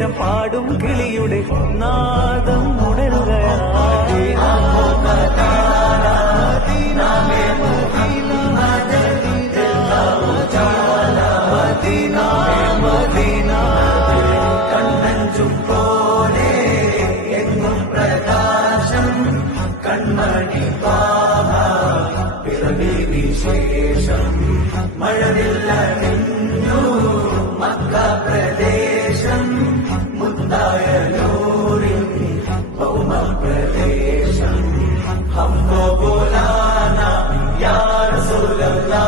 നേരം പാടും കിളിയുടെ നാദം ഉണരുകയാണ്. കണ്ണഞ്ചും പോലെ എങ്ങും പ്രകാശം കൺമണി പാഹ പിറവി വിശേഷം മഴവില്ലണിഞ്ഞു മക്ക പ്രദേശം മുത്തായ നൂറിൻ ഭൗമ പ്രദേശം ഹംകോ ബോലാന യാ റസൂലല്ലാഹ്